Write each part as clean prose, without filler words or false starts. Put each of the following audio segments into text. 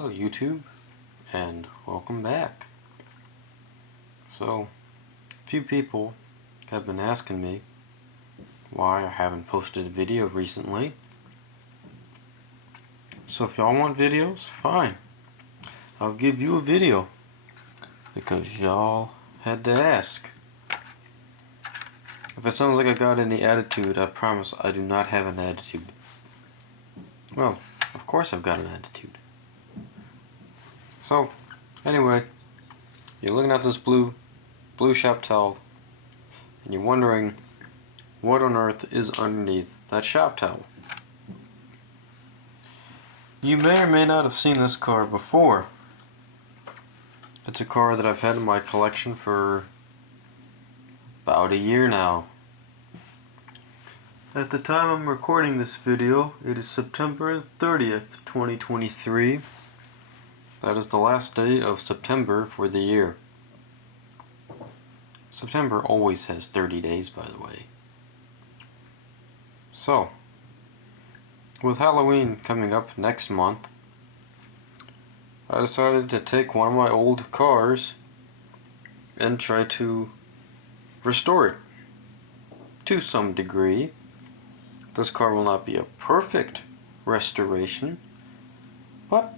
Hello YouTube, and welcome back. So, a few people have been asking me why I haven't posted a video recently. So if y'all want videos, fine. I'll give you a video, because y'all had to ask. If it sounds like I got any attitude, I promise I do not have an attitude. Well, of course I've got an attitude. So, anyway, you're looking at this blue shop towel, and you're wondering what on earth is underneath that shop towel. You may or may not have seen this car before. It's a car that I've had in my collection for about a year now. At the time I'm recording this video, it is September 30th, 2023. That is the last day of September for the year. September always has 30 days, by the way. So, with Halloween coming up next month, I decided to take one of my old cars and try to restore it to some degree. This car will not be a perfect restoration, but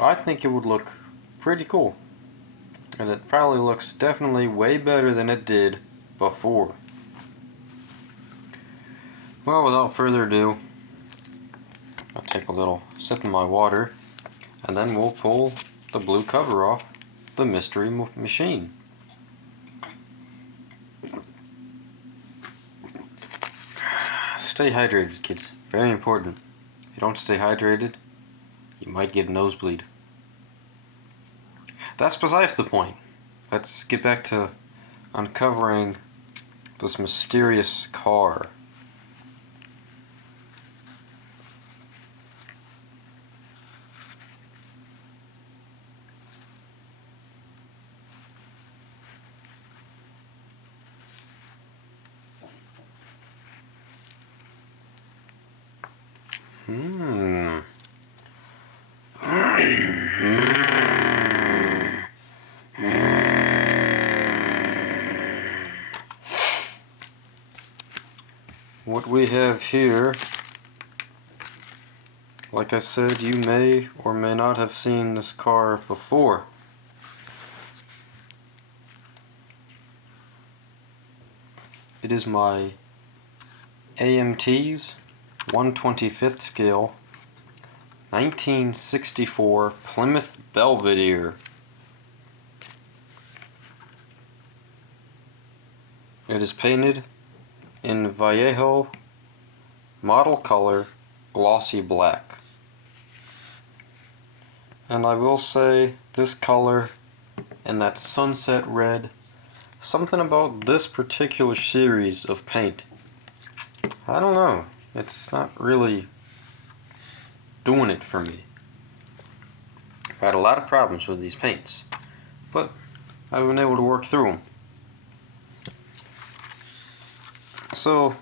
I think it would look pretty cool. And it probably looks definitely way better than it did before. Well, without further ado, I'll take a little sip of my water, and then we'll pull the blue cover off the mystery machine. Stay hydrated, kids. Very important. If you don't stay hydrated, you might get a nosebleed. That's besides the point. Let's get back to uncovering this mysterious car. What we have here, like I said, you may or may not have seen this car before. It is my AMT's 1/25th scale 1964 Plymouth Belvedere. It is painted in Vallejo model color glossy black. And I will say, this color and that sunset red, something about this particular series of paint, I don't know, it's not really doing it for me. I've had a lot of problems with these paints, but I've been able to work through them. So,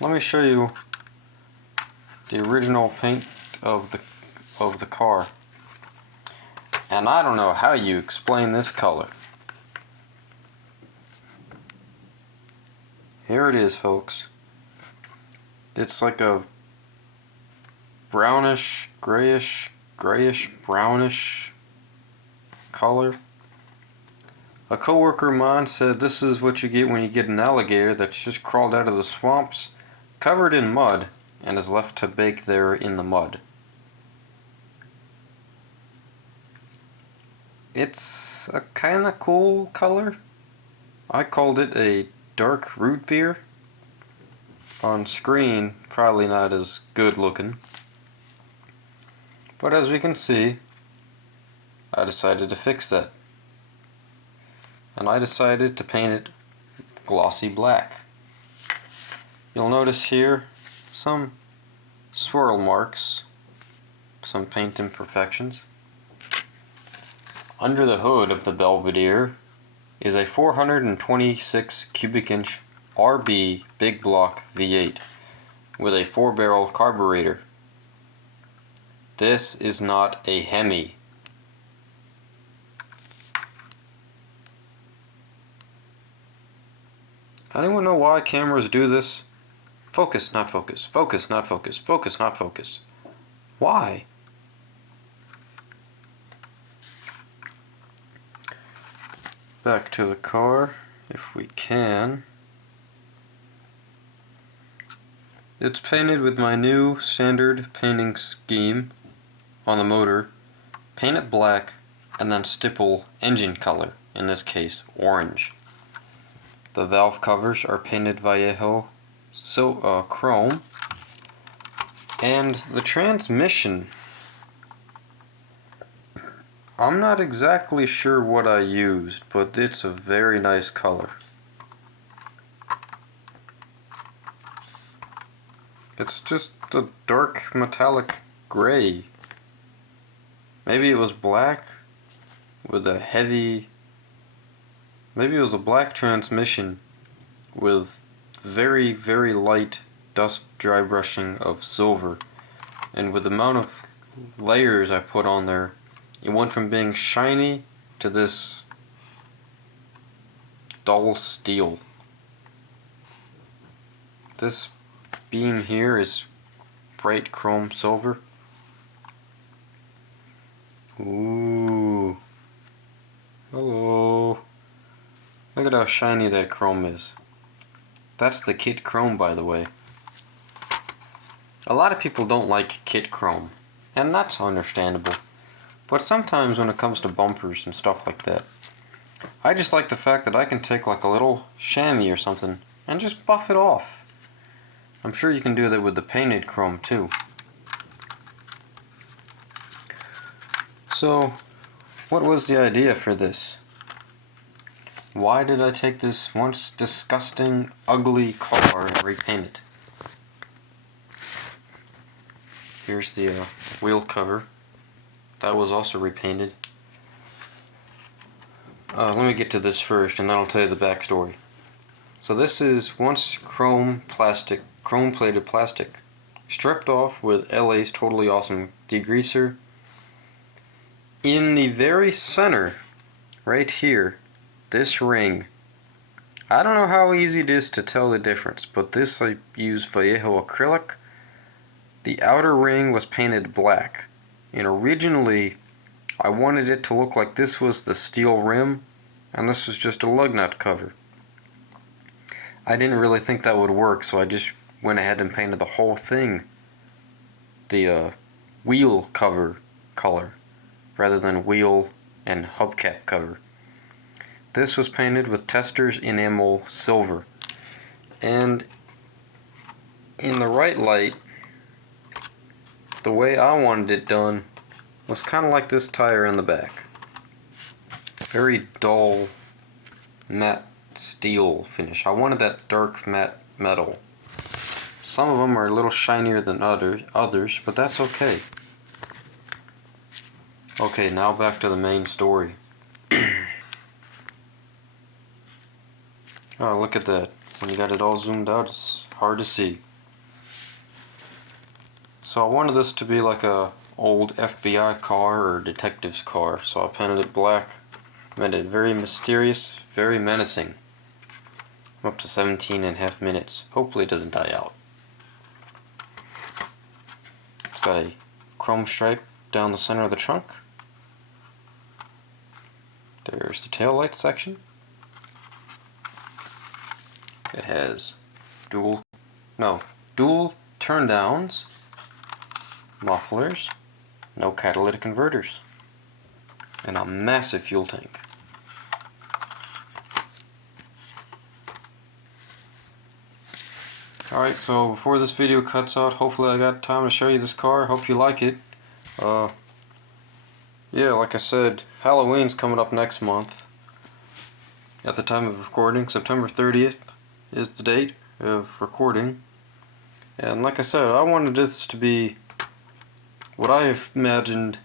let me show you the original paint of the car. And I don't know how you explain this color. Here it is, folks. It's like a brownish, grayish, brownish color. A coworker of mine said this is what you get when you get an alligator that's just crawled out of the swamps, covered in mud, and is left to bake there in the mud. It's a kinda cool color. I called it a dark root beer. On screen, probably not as good looking. But as we can see, I decided to fix that. And I decided to paint it glossy black. You'll notice here some swirl marks, some paint imperfections. Under the hood of the Belvedere is a 426 cubic inch RB big block V8 with a 4-barrel carburetor. This is not a Hemi. Anyone know why cameras do this? Focus, not focus. Focus, not focus. Focus, not focus. Why? Back to the car, if we can. It's painted with my new standard painting scheme on the motor. Paint it black and then stipple engine color, in this case orange. The valve covers are painted Vallejo chrome, and the transmission, I'm not exactly sure what I used, but it's a very nice color. It's just a dark metallic gray. Maybe it was black with a heavy... Maybe it was a black transmission with very, very light dust dry brushing of silver. And with the amount of layers I put on there, it went from being shiny to this dull steel. This beam here is bright chrome silver. Ooh. Hello. Look at how shiny that chrome is. That's the kit chrome, by the way. A lot of people don't like kit chrome, and that's understandable. But sometimes when it comes to bumpers and stuff like that, I just like the fact that I can take like a little chamois or something and just buff it off. I'm sure you can do that with the painted chrome too. So, what was the idea for this? Why did I take this once disgusting, ugly car and repaint it? Here's the wheel cover. That was also repainted. Let me get to this first, and then I'll tell you the backstory. So this is once chrome-plated plastic, stripped off with LA's Totally Awesome degreaser. In the very center, right here, this ring, I don't know how easy it is to tell the difference, but this I used Vallejo acrylic. The outer ring was painted black, and originally I wanted it to look like this was the steel rim and this was just a lug nut cover. I didn't really think that would work, so I just went ahead and painted the whole thing the wheel cover color rather than wheel and hubcap cover. This was painted with Testors enamel silver, and in the right light, the way I wanted it done was kind of like this tire in the back. Very dull matte steel finish. I wanted that dark matte metal. Some of them are a little shinier than others, but that's okay. Okay, now back to the main story. Oh, look at that. When you got it all zoomed out, it's hard to see. So I wanted this to be like a old FBI car or detective's car, so I painted it black. Made it very mysterious, very menacing. I'm up to 17.5 minutes. Hopefully it doesn't die out. It's got a chrome stripe down the center of the trunk. There's the tail light section. It has dual turn downs, mufflers, no catalytic converters, and a massive fuel tank. Alright, so before this video cuts out, hopefully I got time to show you this car. Hope you like it. Yeah, like I said, Halloween's coming up next month. At the time of recording, September 30th is the date of recording. And like I said, I wanted this to be what I have imagined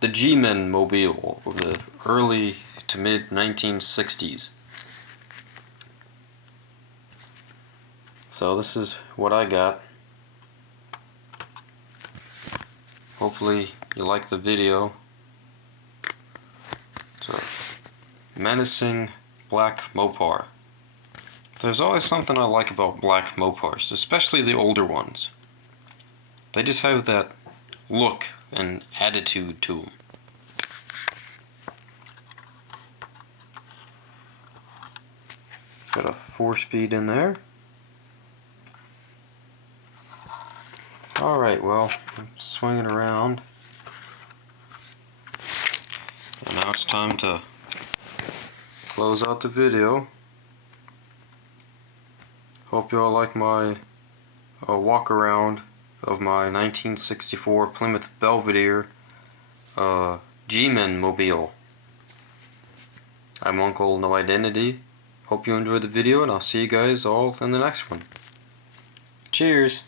the G-Men mobile of the early to mid 1960s. So this is what I got. Hopefully you like the video. So, menacing black Mopar. There's always something I like about black Mopars, especially the older ones. They just have that look and attitude to them. Got a 4-speed in there. Alright, well, I'm swinging around. And now it's time to close out the video. Hope you all like my walk around of my 1964 Plymouth Belvedere G-Men mobile. I'm Uncle No Identity. Hope you enjoyed the video, and I'll see you guys all in the next one. Cheers!